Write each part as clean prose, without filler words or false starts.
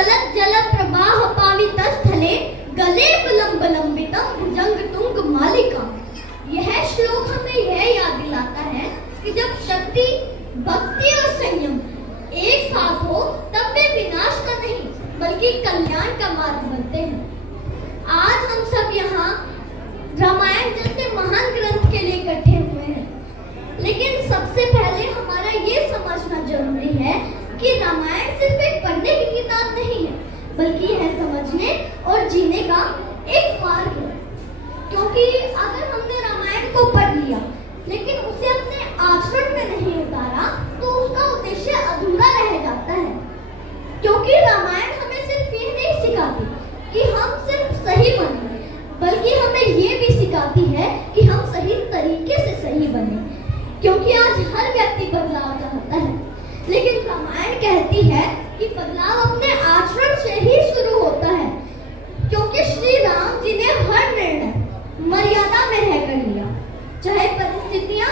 गलत जल प्रवाह पावितस्थले गले लंबितम भुजंग तुंग मालिका। यह श्लोक हमें यह याद दिलाता है कि जब शक्ति, भक्ति और संयम एक साथ हो तब वे विनाश का नहीं बल्कि कल्याण का मार्ग बनते हैं। आज हम सब यहाँ रामायण जैसे महान ग्रंथ के लिए इकट्ठे हुए हैं, लेकिन सबसे पहले हमारा ये समझना जरूरी है कि रामायण सिर्फ एक पढ़ने की किताब नहीं है, बल्कि यह समझने और जीने का एक मार्ग है। क्योंकि अगर हमने रामायण को पढ़ लिया लेकिन उसे अपने आचरण में नहीं उतारा तो उसका उद्देश्य अधूरा रह जाता है। क्योंकि रामायण हमें सिर्फ ये नहीं सिखाती कि हम सिर्फ सही बने, बल्कि हमें ये भी सिखाती है कि हम सही तरीके से सही बने। क्योंकि आज हर व्यक्ति बदलाव चाहता है, लेकिन रामायण कहती है कि बदलाव अपने आचरण से ही शुरू होता है। क्योंकि श्री राम जी ने हर निर्णय मर्यादा में रहकर लिया, चाहे परिस्थितियां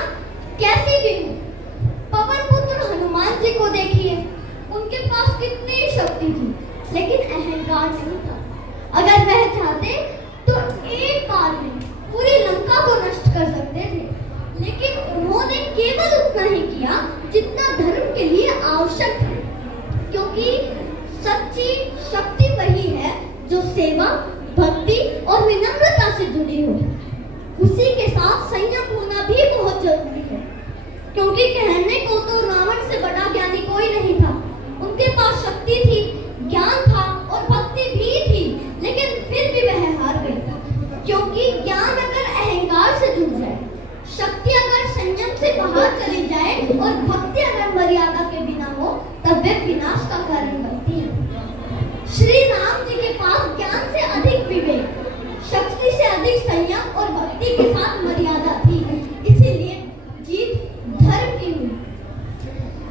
कैसी भी हो। पवन पुत्र हनुमान जी को देखिए, उनके पास कितनी शक्ति थी लेकिन अहंकार नहीं था। अगर वह चाहते तो एक बार में पूरी लंका को नष्ट कर सकते थे, लेकिन उन्होंने केवल उतना ही किया जितना धर्म के लिए आवश्यक था। क्योंकि सच्ची शक्ति वही है जो सेवा, भक्ति और विनम्रता से जुड़ी हो। उसी के साथ संयम होना भी बहुत जरूरी है। क्योंकि कहने को तो रावण से बड़ा ज्ञानी कोई नहीं था। उनके पास शक्ति थी, ज्ञान था और भक्ति भी थी, लेकिन फिर भी वह हार गए। क्योंकि ज्ञान अगर अहंकार से जुड़ जाए, शक्ति अगर संयम से बाहर चली जाए और भक्ति अगर मर्यादा के बिना हो, तब वे विनाश का कारण बनती है। श्री राम जी के पास ज्ञान से अधिक विवेक, शक्ति से अधिक संयम और भक्ति के साथ मर्यादा थी, इसीलिए जीत धर्म की हुई।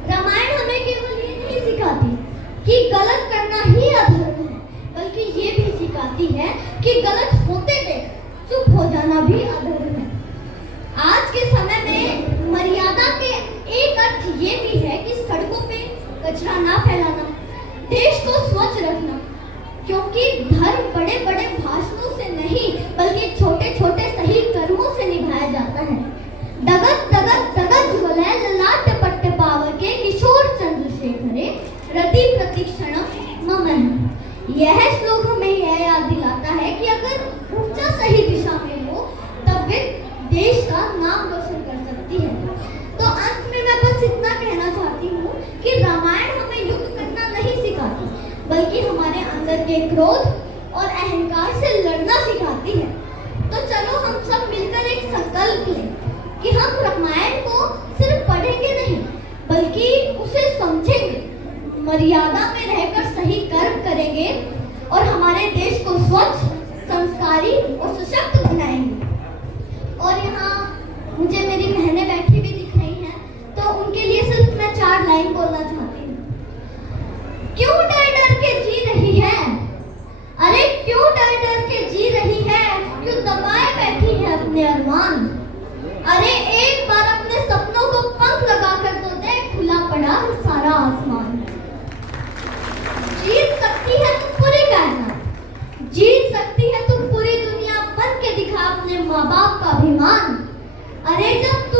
रामायण हमें केवल ये नहीं सिखाती कि गलत करना ही अधर्म है, बल्कि ये भी सिखाती है कि गलत होते देख चुप हो जाना भी अधर्म है। आज के समय में मर्यादा के एक अर्थ ये भी है कि सड़कों पे कचरा ना फैलाना, देश को स्वच्छ रखना। क्योंकि धर्म बड़े बड़े भाषणों से नहीं बल्कि छोटे छोटे सही कर्मों से निभाया जाता है। दगत दगत दगत ज्वलय ललाट पट्ट पावके किशोर चंद्रशेखरे रति प्रतिक्षणम मम। यह श्लोक हमें यह याद दिलाता है कि अगर ऊर्जा सही दिशा में हो तब वे देश का नाम रोशन कर सकती है। तो अंत में मैं बस इतना कहना चाहती हूँ कि रामायण हमें युद्ध करना नहीं सिखाती, बल्कि हमारे अंदर के क्रोध और अहंकार से लड़ना सिखाती है। तो चलो हम सब मिलकर एक संकल्प लें कि हम रामायण को सिर्फ पढ़ेंगे नहीं बल्कि उसे समझेंगे, मर्यादा में रहकर सही कर्म करेंगे और हमारे देश को स्वच्छ, संस्कारी और सशक्त बनाएंगे। और यहाँ मुझे मेरी बहनें बैठी भी दिख रही हैं, तो उनके लिए सिर्फ मैं 4 लाइन बोलना चाहती हूँ। क्यों डर डर के जी रही है? अरे क्यों डर डर के जी रही है? क्यों दबाए बैठी है अपने अरमान? अरे एक बार अपने सपनों को पंख लगाकर तो देख, खुला पड़ा सारा आसमान। जीत सकती है तुम पूरी कायनात, जीत सकती है तुम पूरी दुनिया, बन के दिखा अपने माँ बाप का अभिमान। अरे जब